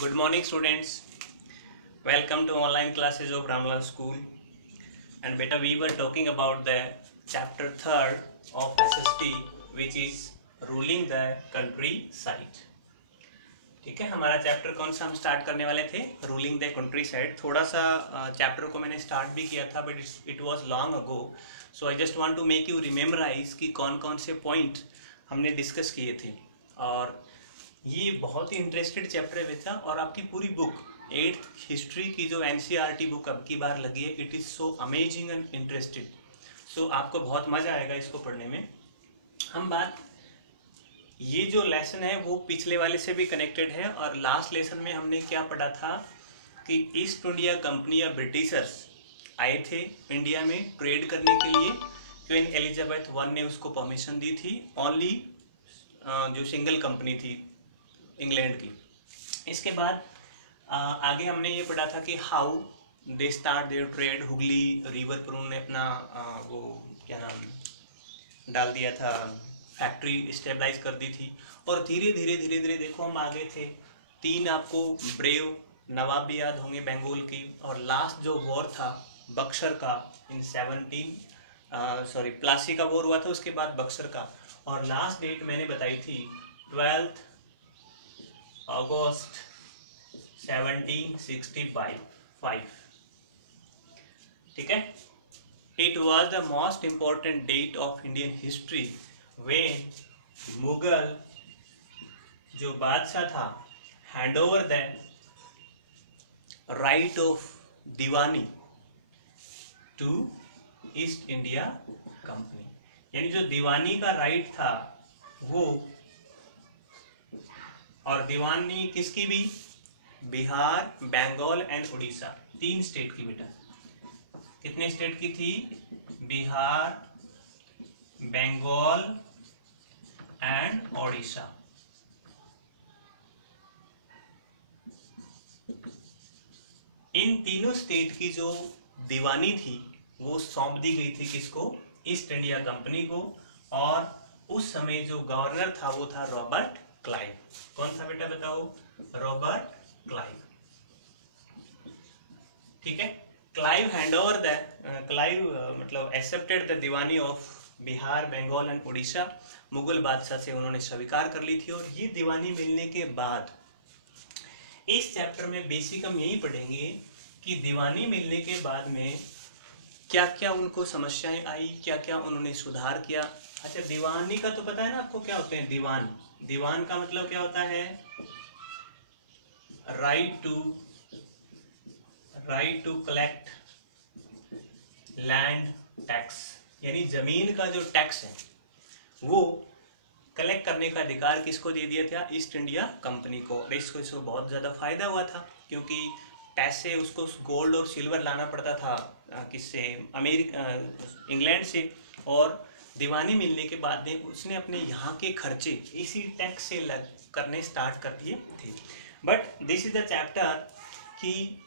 Good morning, students. Welcome to online classes of Ramlal School. And beta, we were talking about the chapter 3rd of SST, which is ruling the countryside. ठीक है, हमारा chapter कौन सा हम start करने वाले थे? Ruling the countryside. थोड़ा सा चैप्टर को मैंने स्टार्ट भी किया था, but it was long ago, so I just want to make you rememberize कि कौन कौन से पॉइंट हमने डिस्कस किए थे। और ये बहुत ही इंटरेस्टेड चैप्टर में था, और आपकी पूरी बुक 8th हिस्ट्री की जो NCERT बुक अब की बार लगी है, it is so amazing and interested. So आपको बहुत मज़ा आएगा इसको पढ़ने में। हम बात, ये जो लेसन है वो पिछले वाले से भी कनेक्टेड है, और लास्ट लेसन में हमने क्या पढ़ा था कि ईस्ट इंडिया कंपनी या ब्रिटिशर्स आए थे इंडिया में ट्रेड करने के लिए। क्वीन एलिजाबेथ वन ने उसको परमिशन दी थी, ओनली जो सिंगल कंपनी थी इंग्लैंड की। इसके बाद आगे हमने ये पढ़ा था कि how they start their trade. Hooghly river पर उन्होंने अपना वो क्या नाम डाल दिया था, फैक्ट्री स्टेबलाइज कर दी थी, और धीरे धीरे देखो हम आगे थे। 3 आपको ब्रेव नवाब भी याद होंगे बंगाल की, और लास्ट जो वॉर था बक्सर का इन 17 प्लासी का वॉर हुआ था, उसके बाद बक्सर का, और लास्ट डेट मैंने बताई थी 12 अगस्त 1765। ठीक है, it was the most important date of Indian history when Mughal जो बादशाह था hand over the right of Diwani to East India Company. यानी जो दीवानी का राइट था वो, और दीवानी किसकी भी? बिहार, बंगाल एंड उड़ीसा, 3 स्टेट की। बेटा कितने स्टेट की थी? बिहार, बंगाल एंड ओडिशा। इन तीनों स्टेट की जो दीवानी थी वो सौंप दी गई थी किसको? ईस्ट इंडिया कंपनी को। और उस समय जो गवर्नर था वो था रॉबर्ट क्लाइव। कौन सा बेटा बताओ? Robert Clive. ठीक है, क्लाइव हैंड ओवर द मतलब accepted the Diwani of Bihar, Bengal and Orissa. Mughal बादशाह से उन्होंने स्वीकार कर ली थी। और ये दीवानी मिलने के बाद इस चैप्टर में बेसिक हम यही पढ़ेंगे कि दीवानी मिलने के बाद में क्या क्या उनको समस्याएं आई, क्या क्या उन्होंने सुधार किया। अच्छा, दीवानी का तो पता है ना आपको क्या होते हैं? दीवान, दीवान का मतलब क्या होता है? Right to collect land tax, यानी जमीन का जो टैक्स है वो कलेक्ट करने का अधिकार किसको दे दिया था? ईस्ट इंडिया कंपनी को। और इसको बहुत ज़्यादा फायदा हुआ था, क्योंकि पैसे उसको गोल्ड और सिल्वर लाना पड़ता था किससे? इंग्लैंड से। और दीवानी मिलने के बाद में उसने अपने यहाँ के खर्चे इसी टैक्स से करने स्टार्ट कर दिए थे। But this is the chapter कि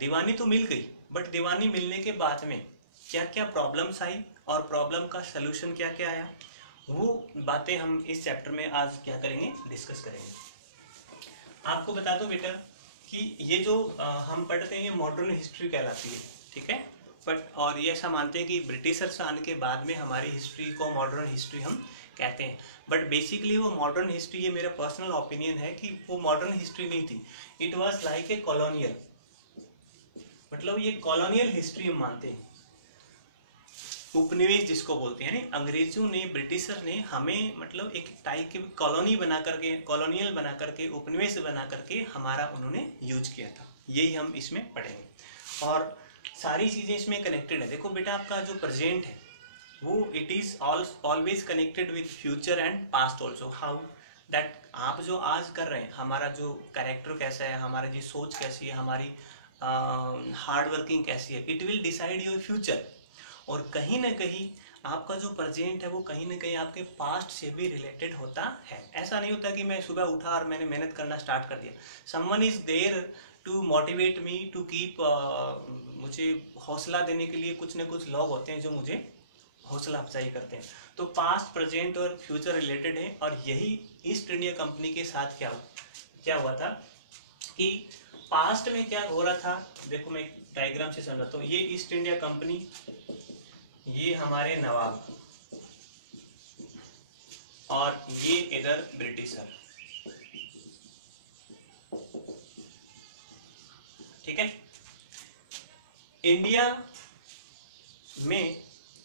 दीवानी तो मिल गई, बट दीवानी मिलने के बाद में क्या क्या प्रॉब्लम्स आई और प्रॉब्लम का सलूशन क्या क्या आया, वो बातें हम इस चैप्टर में आज क्या करेंगे? डिस्कस करेंगे। आपको बता दो बेटा कि ये जो हम पढ़ते हैं ये मॉडर्न हिस्ट्री कहलाती है। ठीक है, बट और ये ऐसा मानते हैं कि ब्रिटिशर्स आने के बाद में हमारी हिस्ट्री को मॉडर्न हिस्ट्री हम कहते हैं। बट बेसिकली वो मॉडर्न हिस्ट्री, ये मेरा पर्सनल ओपिनियन है कि वो मॉडर्न हिस्ट्री नहीं थी। It was like a colonial, मतलब ये कॉलोनियल हिस्ट्री हम मानते हैं। उपनिवेश जिसको बोलते हैं, यानी अंग्रेजों ने, ब्रिटिशर ने हमें मतलब एक टाइप की कॉलोनी बना करके, कॉलोनियल बना करके, उपनिवेश बना करके हमारा उन्होंने यूज किया था। यही हम इसमें पढ़ेंगे, और सारी चीज़ें इसमें कनेक्टेड है। देखो बेटा, आपका जो प्रेजेंट है वो it is always connected with future and past also. How that, आप जो आज कर रहे हैं, हमारा जो कैरेक्टर कैसा है, हमारी जो सोच कैसी है, हमारी हार्ड वर्किंग कैसी है, it will decide your future. और कहीं ना कहीं आपका जो प्रेजेंट है वो कहीं ना कहीं आपके पास्ट से भी रिलेटेड होता है। ऐसा नहीं होता कि मैं सुबह उठा और मैंने मेहनत करना स्टार्ट कर दिया। Someone is there to motivate me to keep, मुझे हौसला देने के लिए कुछ ना कुछ लोग होते हैं जो मुझे हौसला अफजाई करते हैं। तो पास्ट, प्रेजेंट और फ्यूचर रिलेटेड है। और यही ईस्ट इंडिया कंपनी के साथ क्या हुआ था कि पास्ट में क्या हो रहा था। देखो मैं डायग्राम से समझाता हूँ। ये ईस्ट इंडिया कंपनी, ये हमारे नवाब, और ये इधर ब्रिटिशर। ठीक है। इंडिया में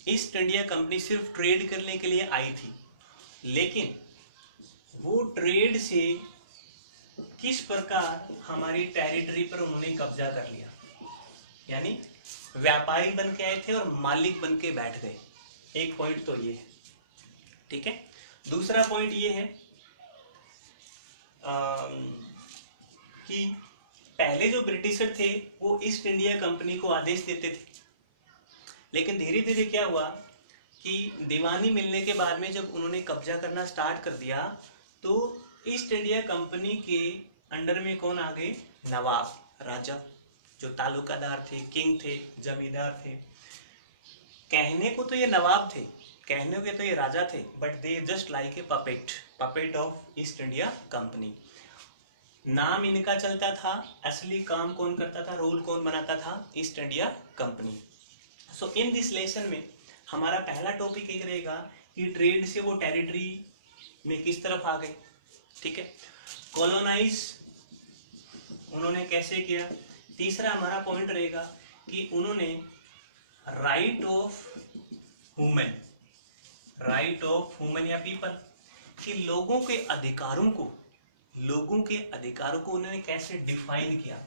ईस्ट इंडिया कंपनी सिर्फ ट्रेड करने के लिए आई थी, लेकिन वो ट्रेड से किस प्रकार हमारी टेरिटरी पर उन्होंने कब्जा कर लिया, यानी व्यापारी बन के आए थे और मालिक बन के बैठ गए। एक पॉइंट तो ये है। ठीक है। दूसरा पॉइंट ये है कि पहले जो ब्रिटिशर थे वो ईस्ट इंडिया कंपनी को आदेश देते थे, लेकिन धीरे धीरे क्या हुआ कि दीवानी मिलने के बाद में जब उन्होंने कब्जा करना स्टार्ट कर दिया तो ईस्ट इंडिया कंपनी के अंडर में कौन आ गए? नवाब, राजा, जो तालुकादार थे, किंग थे, जमींदार थे। कहने को तो ये नवाब थे, कहने को तो ये राजा थे, but they just like a puppet of east India company. नाम इनका चलता था, असली काम कौन करता था, रूल कौन बनाता था? East India company. So in this lesson में हमारा पहला टॉपिक एक रहेगा कि ट्रेड से वो टेरिटरी में किस तरफ आ गए। ठीक है। कॉलोनाइज उन्होंने कैसे किया। तीसरा हमारा पॉइंट रहेगा कि उन्होंने राइट ऑफ वुमेन या पीपल कि लोगों के अधिकारों को उन्होंने कैसे डिफाइन किया।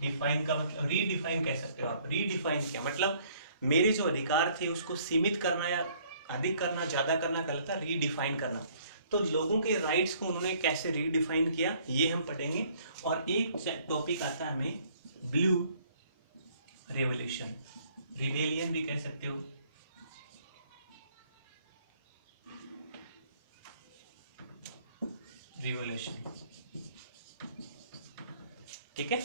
डिफाइन का मतलब रीडिफाइन कह सकते हो आप। रीडिफाइन किया मतलब मेरे जो अधिकार थे उसको सीमित करना या अधिक करना, ज्यादा करना गलत है, रीडिफाइन करना। तो लोगों के राइट्स को उन्होंने कैसे रीडिफाइन किया ये हम पढ़ेंगे। और एक टॉपिक आता है हमें ब्लू रेवोल्यूशन, रिबेलियन भी कह सकते हो। रिवोल्यूशन, ठीक है।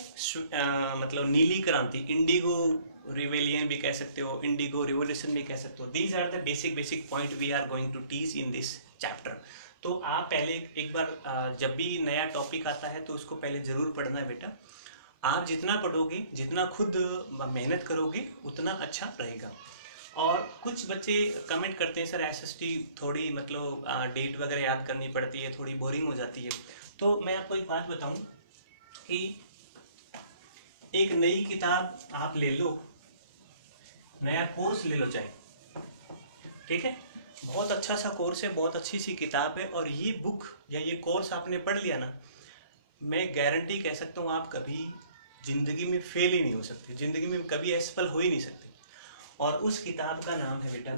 मतलब नीली क्रांति, इंडिगो रिवेलियन भी कह सकते हो, इंडिगो रिवोल्यूशन भी कह सकते हो। These are the basic point we are going to teach in this chapter. तो आप पहले एक बार जब भी नया टॉपिक आता है तो उसको पहले जरूर पढ़ना है बेटा। आप जितना पढ़ोगे, जितना खुद मेहनत करोगे उतना अच्छा रहेगा। और कुछ बच्चे कमेंट करते हैं सर एसएसटी थोड़ी मतलब डेट वगैरह याद करनी पड़ती है, थोड़ी बोरिंग हो जाती है। तो मैं आपको एक बात बताऊं कि एक नई किताब आप ले लो, नया कोर्स ले लो चाहे, ठीक है, बहुत अच्छा सा कोर्स है, बहुत अच्छी सी किताब है, और ये बुक या ये कोर्स आपने पढ़ लिया ना, मैं गारंटी कह सकता हूँ आप कभी जिंदगी में फेल ही नहीं हो सकते, जिंदगी में कभी असफल हो ही नहीं सकते। और उस किताब का नाम है बेटा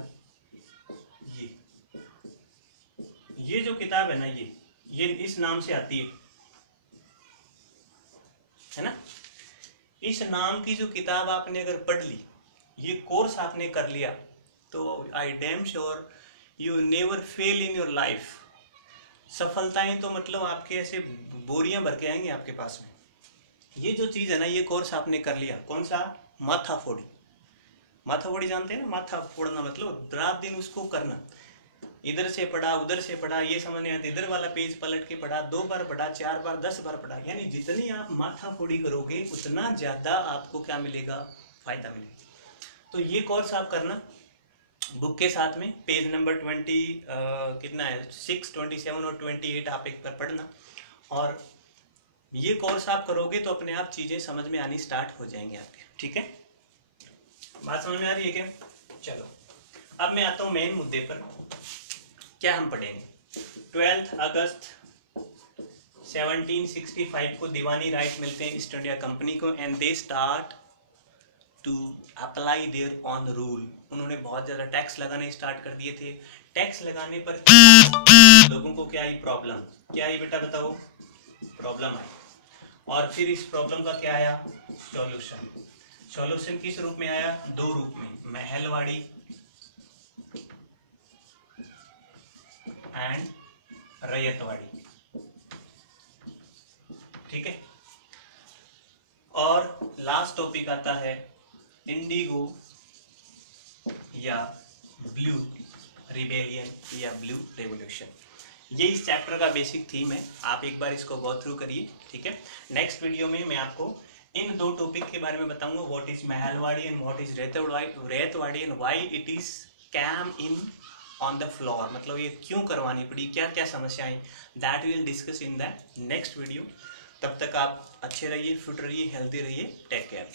ये जो किताब है ना, ये इस नाम से आती है ना। इस नाम की जो किताब आपने अगर पढ़ ली, ये कोर्स आपने कर लिया, तो I damn sure you never fail in your life. सफलताएं तो मतलब आपके ऐसे बोरियां भर के आएंगे आपके पास में। ये जो चीज है ना, ये कोर्स आपने कर लिया, कौन सा? माथा फोड़ी। माथा फोड़ी जानते हैं ना, माथा फोड़ना मतलब रात दिन उसको करना, इधर से पढ़ा उधर से पढ़ा, ये समझ नहीं आता, इधर वाला पेज पलट के पढ़ा, 2 बार पढ़ा, 4 बार, 10 बार पढ़ा, यानी जितनी आप माथा फोड़ी करोगे उतना ज्यादा आपको क्या मिलेगा? फायदा मिलेगा। तो ये कोर्स आप करना बुक के साथ में, पेज नंबर 20 कितना है, 6, 27 और 28 आप एक बार पढ़ना। और ये कोर्स आप करोगे तो अपने आप चीजें समझ में आनी स्टार्ट हो जाएंगे आपके। ठीक है, बात समझ में आ रही है क्या? चलो अब मैं आता हूं मेन मुद्दे पर। क्या हम पढ़ेंगे? 12 अगस्त 1765 को दीवानी राइट मिलते हैं ईस्ट इंडिया कंपनी को, and they start to apply their on rule. उन्होंने बहुत ज्यादा टैक्स लगाने स्टार्ट कर दिए थे। टैक्स लगाने पर लोगों को क्या आई? प्रॉब्लम। क्या आई बेटा बताओ? प्रॉब्लम आई। और फिर इस प्रॉब्लम का क्या आया? सॉल्यूशन। सॉल्यूशन किस रूप में आया? 2 रूप में, महलवाड़ी एंड रैयतवाड़ी। ठीक है। और लास्ट टॉपिक आता है इंडिगो या ब्लू रिबेलियन या ब्लू रेवोल्यूशन। ये इस चैप्टर का बेसिक थीम है, आप एक बार इसको गो थ्रू करिए, ठीक है। नेक्स्ट वीडियो में मैं आपको इन दो टॉपिक के बारे में बताऊंगा, what is Mahalwari and what is Ryotwari and why it is came in on the floor, मतलब ये क्यों करवानी पड़ी, क्या क्या समस्याएं, that will discuss in the next video. तब तक आप अच्छे रहिए, फिट रहिए, हेल्दी रहिए, टेक केयर।